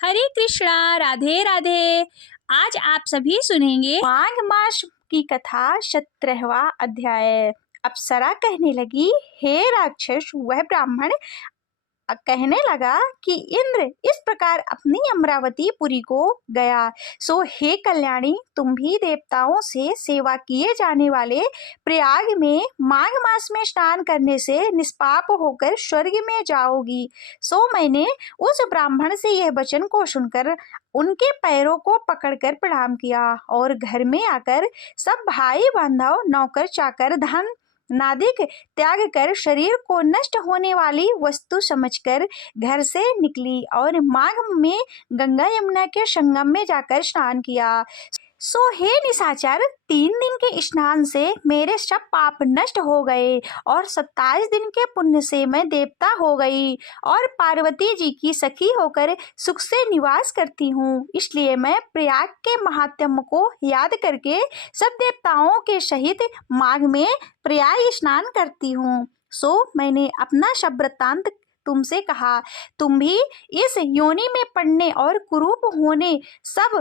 हरे कृष्णा, राधे राधे। आज आप सभी सुनेंगे माघ मास की कथा 17वां अध्याय। अप्सरा कहने लगी, हे राक्षस, वह ब्राह्मण कहने लगा कि इंद्र इस प्रकार अपनी अमरावतीपुरी को गया। सो हे कल्याणी, तुम भी देवताओं से सेवा किए जाने वाले प्रयाग में माघ मास में स्नान करने से निष्पाप होकर स्वर्ग में जाओगी। सो मैंने उस ब्राह्मण से यह वचन को सुनकर उनके पैरों को पकड़कर प्रणाम किया और घर में आकर सब भाई बांधव, नौकर चाकर, धन नादिक त्याग कर शरीर को नष्ट होने वाली वस्तु समझकर घर से निकली और माघ में गंगा यमुना के संगम में जाकर स्नान किया। सो हे निशाचर, 3 दिन के स्नान से मेरे सब पाप नष्ट हो गए और 27 दिन के पुण्य से मैं देवता हो गई और पार्वती जी की सखी होकर सुख से निवास करती हूँ। इसलिए मैं प्रयाग के महात्म्य को याद करके सब देवताओं के सहित माघ में प्रयाग स्नान करती हूँ। सो मैंने अपना सब वृत्तांत तुमसे कहा। तुम भी इस योनि में पड़ने और कुरूप होने सब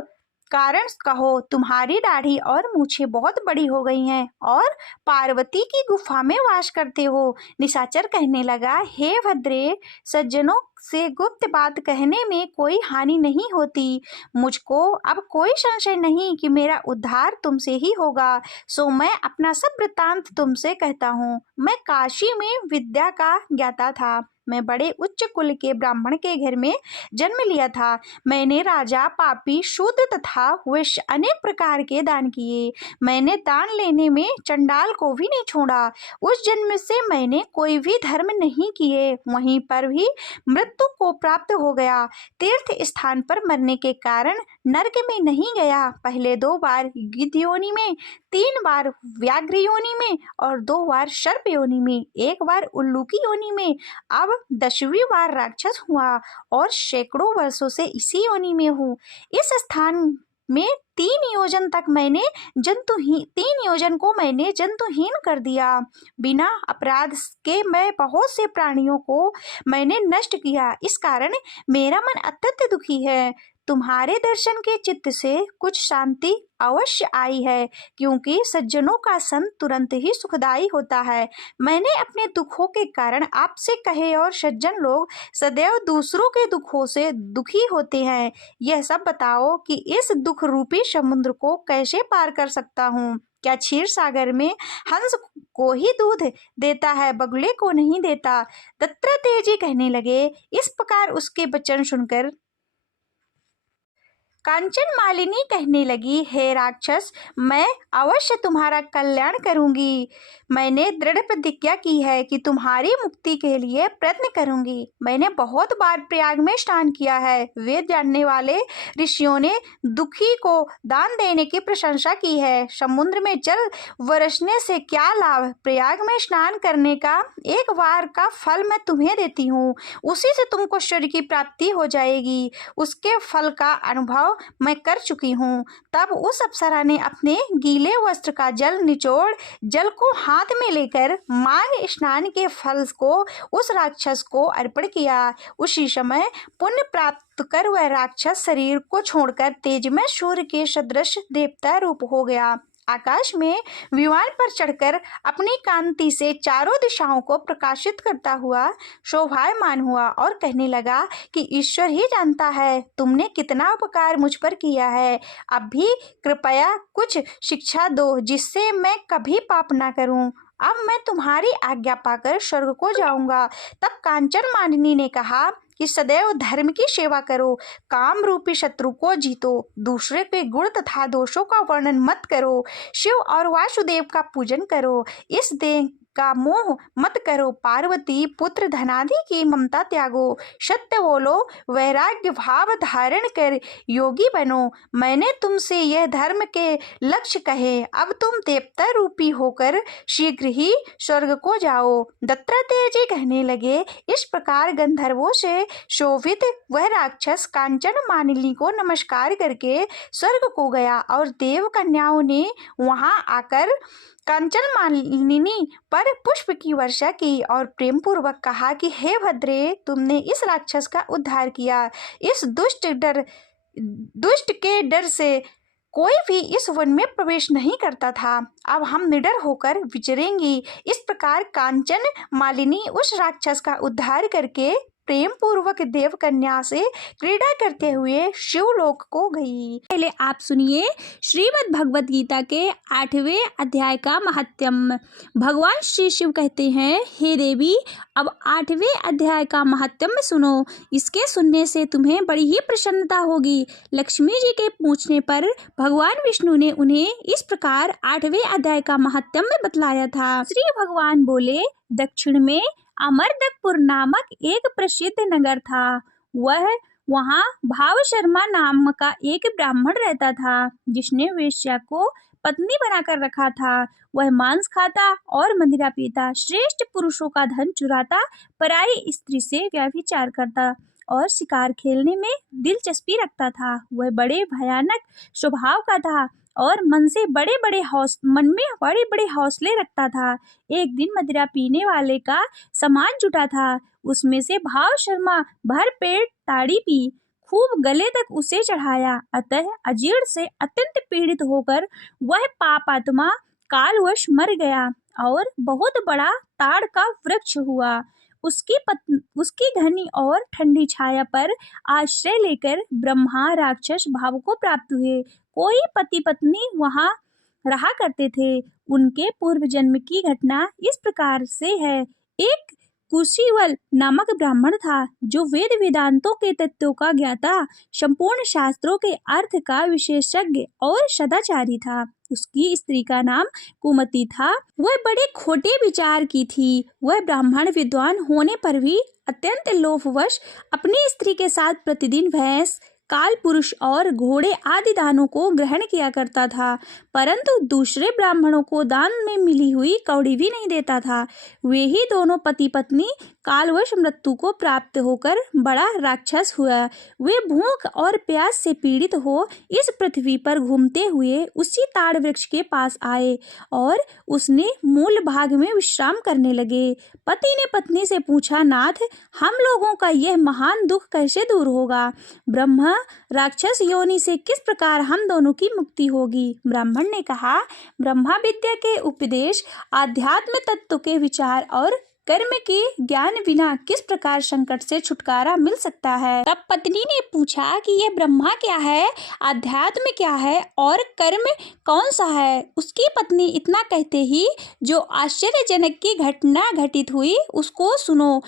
कारण कहो। तुम्हारी दाढ़ी और मूछें बहुत बड़ी हो गई हैं और पार्वती की गुफा में वास करते हो। निशाचर कहने लगा, हे भद्रे, सज्जनों से गुप्त बात कहने में कोई हानि नहीं होती। मुझको अब कोई संशय नहीं कि मेरा उद्धार तुमसे ही होगा। सो मैं अपना सब वृत्तांत तुमसे कहता हूँ। मैं काशी में विद्या का ज्ञाता था। मैं बड़े उच्च कुल के ब्राह्मण के घर में जन्म लिया था। मैंने राजा, पापी, शूद्र तथा वैश्य अनेक प्रकार के दान किए। मैंने दान लेने में चंडाल को भी नहीं छोड़ा। उस जन्म से मैंने कोई भी धर्म नहीं किए। वहीं पर भी मृत्यु को प्राप्त हो गया। तीर्थ स्थान पर मरने के कारण नरक में नहीं गया। पहले 2 बार गिद्ध योनि में, 3 बार व्याघ्र योनि में और 2 बार सर्प योनि में, 1 बार उल्लू की योनि में। अब 10वीं बार राक्षस हुआ और सैकड़ों वर्षों से इसी योनि में हूँ। इस स्थान में 3 योजन तक मैंने 3 योजन को मैंने जंतुहीन कर दिया। बिना अपराध के मैं बहुत से प्राणियों को मैंने नष्ट किया। इस कारण मेरा मन अत्यंत दुखी है। तुम्हारे दर्शन के चित्त से कुछ शांति अवश्य आई है, क्योंकि सज्जनों का संग तुरंत ही सुखदायी होता है। मैंने अपने दुखों के कारण आपसे कहे और सज्जन लोग सदैव दूसरों के दुखों से दुखी होते हैं। यह सब बताओ कि इस दुख रूपी समुद्र को कैसे पार कर सकता हूँ। क्या क्षीर सागर में हंस को ही दूध देता है, बगुले को नहीं देता? दत्तात्रेय जी कहने लगे। इस प्रकार उसके वचन सुनकर कांचन मालिनी कहने लगी, हे राक्षस, मैं अवश्य तुम्हारा कल्याण करूंगी। मैंने दृढ़ प्रतिज्ञा की है कि तुम्हारी मुक्ति के लिए प्रयत्न करूंगी। मैंने बहुत बार प्रयाग में स्नान किया है। वेद जानने वाले ऋषियों ने दुखी को दान देने की प्रशंसा की है। समुद्र में जल बरसने से क्या लाभ? प्रयाग में स्नान करने का 1 बार का फल मैं तुम्हें देती हूँ। उसी से तुमको स्वर्ग की प्राप्ति हो जाएगी। उसके फल का अनुभव मैं कर चुकी हूँ। तब उस अप्सरा ने अपने गीले वस्त्र का जल निचोड़ जल को हाथ में लेकर माघ स्नान के फल को उस राक्षस को अर्पण किया। उसी समय पुण्य प्राप्त कर वह राक्षस शरीर को छोड़कर तेजमय सूर्य के सदृश देवता रूप हो गया। आकाश में विमान पर चढ़कर अपनी कांति से चारों दिशाओं को प्रकाशित करता हुआ शोभायमान हुआ और कहने लगा कि ईश्वर ही जानता है तुमने कितना उपकार मुझ पर किया है। अब भी कृपया कुछ शिक्षा दो जिससे मैं कभी पाप ना करूं। अब मैं तुम्हारी आज्ञा पाकर स्वर्ग को जाऊंगा। तब कांचन मालिनी ने कहा कि सदैव धर्म की सेवा करो, काम रूपी शत्रु को जीतो, दूसरे के गुण तथा दोषों का वर्णन मत करो, शिव और वासुदेव का पूजन करो, इस देह का मोह मत करो, पार्वती पुत्र धनादि की ममता त्यागो, सत्य बोलो, वैराग्य भाव धारण कर योगी बनो। मैंने तुमसे यह धर्म के लक्ष्य कहे। अब तुम देवता रूपी होकर शीघ्र ही स्वर्ग को जाओ। दत्तात्रेय जी कहने लगे। इस प्रकार गंधर्वों से शोभित वह राक्षस कांचन मालिनी को नमस्कार करके स्वर्ग को गया और देव कन्याओं ने वहां आकर कांचन मालिनी पर और पुष्प की वर्षा की और प्रेम पूर्वक कहा कि हे भद्रे, तुमने इस राक्षस का उद्धार किया। इस दुष्ट के डर से कोई भी इस वन में प्रवेश नहीं करता था। अब हम निडर होकर विचरेंगी। इस प्रकार कांचन मालिनी उस राक्षस का उद्धार करके प्रेम पूर्वक देव कन्या से क्रीड़ा करते हुए शिवलोक को गई। पहले आप सुनिए श्रीमद् भगवत गीता के 8वें अध्याय का महात्म्य। भगवान श्री शिव कहते हैं, हे देवी, अब 8वें अध्याय का महात्म्य सुनो। इसके सुनने से तुम्हें बड़ी ही प्रसन्नता होगी। लक्ष्मी जी के पूछने पर भगवान विष्णु ने उन्हें इस प्रकार 8वें अध्याय का महात्म्य बतलाया था। श्री भगवान बोले, दक्षिण में अमरदकपुर नामक एक प्रसिद्ध नगर था। वहाँ भाव शर्मा नाम का एक ब्राह्मण रहता था, जिसने वेश्या को पत्नी बनाकर रखा था। वह मांस खाता और मदिरा पीता, श्रेष्ठ पुरुषों का धन चुराता, पराई स्त्री से व्यभिचार करता और शिकार खेलने में दिलचस्पी रखता था। वह बड़े भयानक स्वभाव का था और मन में बड़े बड़े हौसले रखता था। एक दिन मदिरा पीने वाले का समाज जुटा था। उसमें से भाव शर्मा भर पेट ताड़ी पी, खूब गले तक उसे चढ़ाया। अतः अजीर्ण से अत्यंत पीड़ित होकर वह पापात्मा कालवश मर गया और बहुत बड़ा ताड़ का वृक्ष हुआ। उसकी घनी और ठंडी छाया पर आश्रय लेकर ब्रह्मा राक्षस भाव को प्राप्त हुए। कोई पति पत्नी वहां रहा करते थे। उनके पूर्व जन्म की घटना इस प्रकार से है। एक कुशीवल नामक ब्राह्मण था, जो वेद वेदांतों के तत्वों का ज्ञाता, संपूर्ण शास्त्रों के अर्थ का विशेषज्ञ और सदाचारी था। उसकी स्त्री का नाम कुमति था। वह बड़े खोटे विचार की थी। वह ब्राह्मण विद्वान होने पर भी अत्यंत लोभवश अपनी स्त्री के साथ प्रतिदिन भैंस, काल पुरुष और घोड़े आदि दानों को ग्रहण किया करता था, परंतु दूसरे ब्राह्मणों को दान में मिली हुई कौड़ी भी नहीं देता था। वे ही दोनों पति पत्नी कालवश मृत्यु को प्राप्त होकर बड़ा राक्षस हुआ। वे भूख और प्यास से पीड़ित हो इस पृथ्वी पर घूमते हुए उसी ताड़ वृक्ष के पास आए और उसने मूल भाग में विश्राम करने लगे। पति ने पत्नी से पूछा, नाथ, हम लोगों का यह महान दुख कैसे दूर होगा? ब्रह्मा राक्षस योनि से किस प्रकार हम दोनों की मुक्ति होगी? ब्राह्मण ने कहा, ब्रह्मा विद्या के उपदेश, आध्यात्म तत्व के विचार और कर्म के ज्ञान बिना किस प्रकार संकट से छुटकारा मिल सकता है? तब पत्नी ने पूछा कि यह ब्रह्मा क्या है, आध्यात्म क्या है और कर्म कौन सा है? उसकी पत्नी इतना कहते ही जो आश्चर्यजनक की घटना घटित हुई उसको सुनो।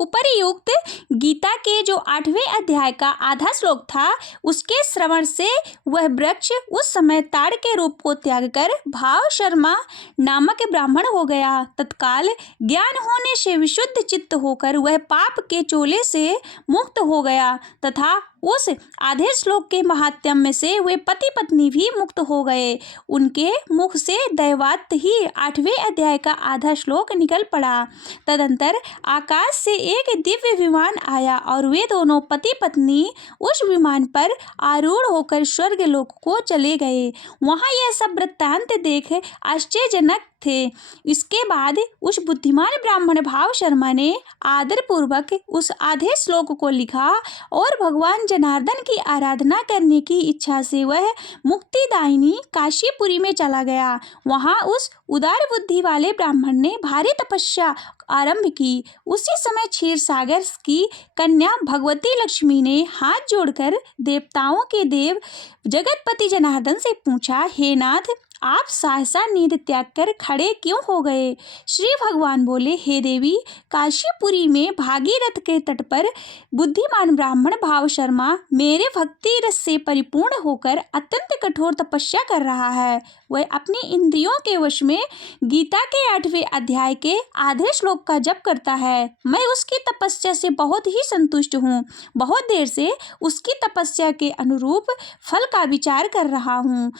उपरयुक्त गीता के जो 8वें अध्याय का आधा श्लोक था, उसके श्रवण से वह वृक्ष उस समय ताड़ के रूप को त्याग कर भाव शर्मा नामक ब्राह्मण हो गया। तत्काल ज्ञान होने से विशुद्ध चित्त होकर वह पाप के चोले से मुक्त हो गया तथा उस आधे श्लोक के महात्म्य से वे पति पत्नी भी मुक्त हो गए। उनके मुख से दैवात ही 8वें अध्याय का आधा श्लोक निकल पड़ा। तदंतर आकाश से एक दिव्य विमान आया और वे दोनों पति पत्नी उस विमान पर आरूढ़ होकर स्वर्ग लोक को चले गए। वहां यह सब वृत्तांत देख आश्चर्यजनक थे। इसके बाद उस बुद्धिमान ब्राह्मण भाव शर्मा ने आदर पूर्वक उस आधे श्लोक को लिखा और भगवान जनार्दन की आराधना करने की इच्छा से वह मुक्तिदायिनी काशीपुरी में चला गया। वहां उस उदार बुद्धि वाले ब्राह्मण ने भारी तपस्या आरंभ की। उसी समय क्षीर सागर की कन्या भगवती लक्ष्मी ने हाथ जोड़कर देवताओं के देव जगतपति जनार्दन से पूछा, हे नाथ, आप सहसा नींद त्याग कर खड़े क्यों हो गए? श्री भगवान बोले, हे देवी, काशीपुरी में भागीरथ के तट पर बुद्धिमान ब्राह्मण भाव शर्मा मेरे भक्ति रस से परिपूर्ण होकर अत्यंत कठोर तपस्या कर रहा है। वह अपनी इंद्रियों के वश में गीता के 8वें अध्याय के आधे श्लोक का जप करता है। मैं उसकी तपस्या से बहुत ही संतुष्ट हूँ। बहुत देर से उसकी तपस्या के अनुरूप फल का विचार कर रहा हूँ।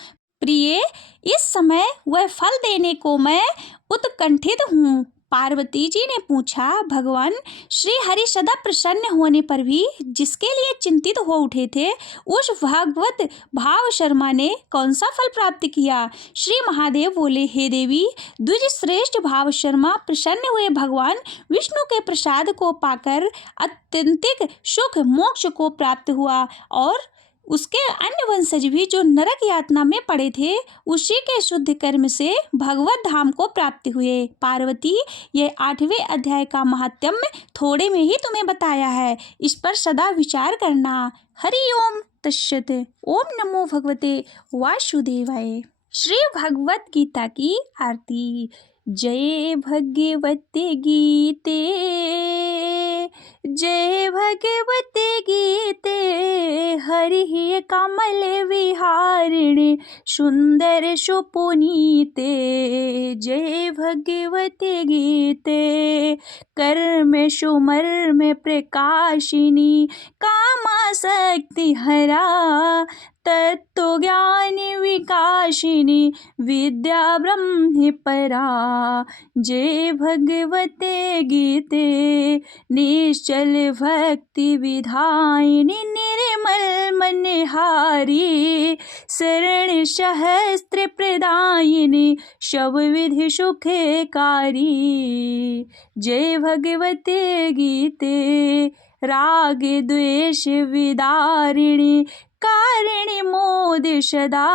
प्रिय, इस समय वह फल देने को मैं उत्कंठित हूँ। पार्वती जी ने पूछा, भगवान श्री हरि सदा प्रसन्न होने पर भी जिसके लिए चिंतित हो उठे थे, उस भागवत भाव शर्मा ने कौन सा फल प्राप्त किया? श्री महादेव बोले, हे देवी, द्विज श्रेष्ठ भाव शर्मा प्रसन्न हुए भगवान विष्णु के प्रसाद को पाकर अत्यंतिक सुख मोक्ष को प्राप्त हुआ और उसके अन्य वंशज भी जो नरक यातना में पड़े थे, उसी के शुद्ध कर्म से भगवत धाम को प्राप्त हुए। पार्वती, ये 8वें अध्याय का महात्म्य थोड़े में ही तुम्हें बताया है, इस पर सदा विचार करना। हरि ओम तत्सत। ओम नमो भगवते वासुदेवाय। श्री भगवत गीता की आरती। जय भगवते गीते, जय भगवते गीते, हरि कमल विहारिणे सुंदर सुपुनीते। जय भगवते गीते, कर्म सुमर्म प्रकाशिनी, कामासक्ति हरा, तत्व ज्ञान विकाशिनी, विद्या ब्रह्म परा। जय भगवते गीते, निश्चल भक्ति विधायिनी, निर्मल मनहारी, शरण सहस्त्र प्रदायिनी, शव विधि सुखकारी। जय भगवते गीते, राग द्वेष विदारिणी, कारिणी मोद सदा,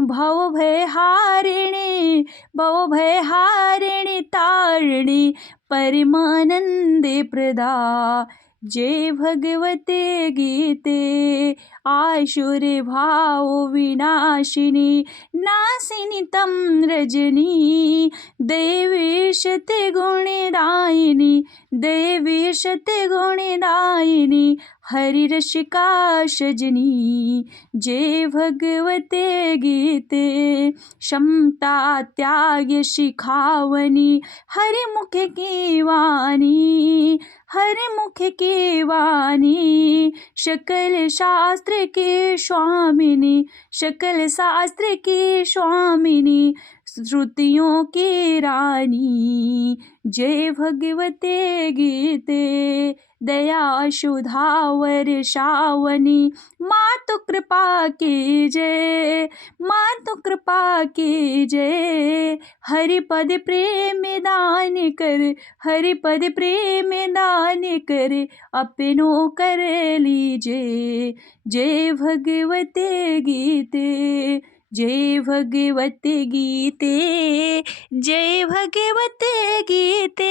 भव भयहारिणी, भव भयहारिणी तारिणी, परमानंद प्रदा। जय भगवते गीते, आशुर भाव विनाशिनी, नासिनी तम रजनी, देवी शत गुणदायिनी, देवी शत गुणदायिनी, हरि रसिका सजनी। जय भगवते गीते, क्षमता त्याग शिखावनी, हरि मुख की वाणी, हरि मुख की वाणी, सकल शास्त्र की स्वामिनी, सकल शास्त्र की स्वामिनी, श्रुतियों की रानी। जय भगवते गीते, दया सुधा वर्षावनी, मातु कृपा की जय, मातु कृपा की जय, हरिपद प्रेम दान कर, हरिपद प्रेम दान कर, अपनों कर लीजिए। जय भगवते गीते, जय भगवते गीते, जय भगवते गीते,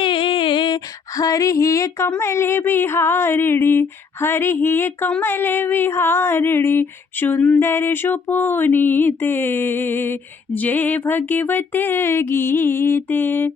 हरि कमल विहारिणी, हरि कमल विहारिणी, सुंदर सुपुनीते। जय भगवते गीते।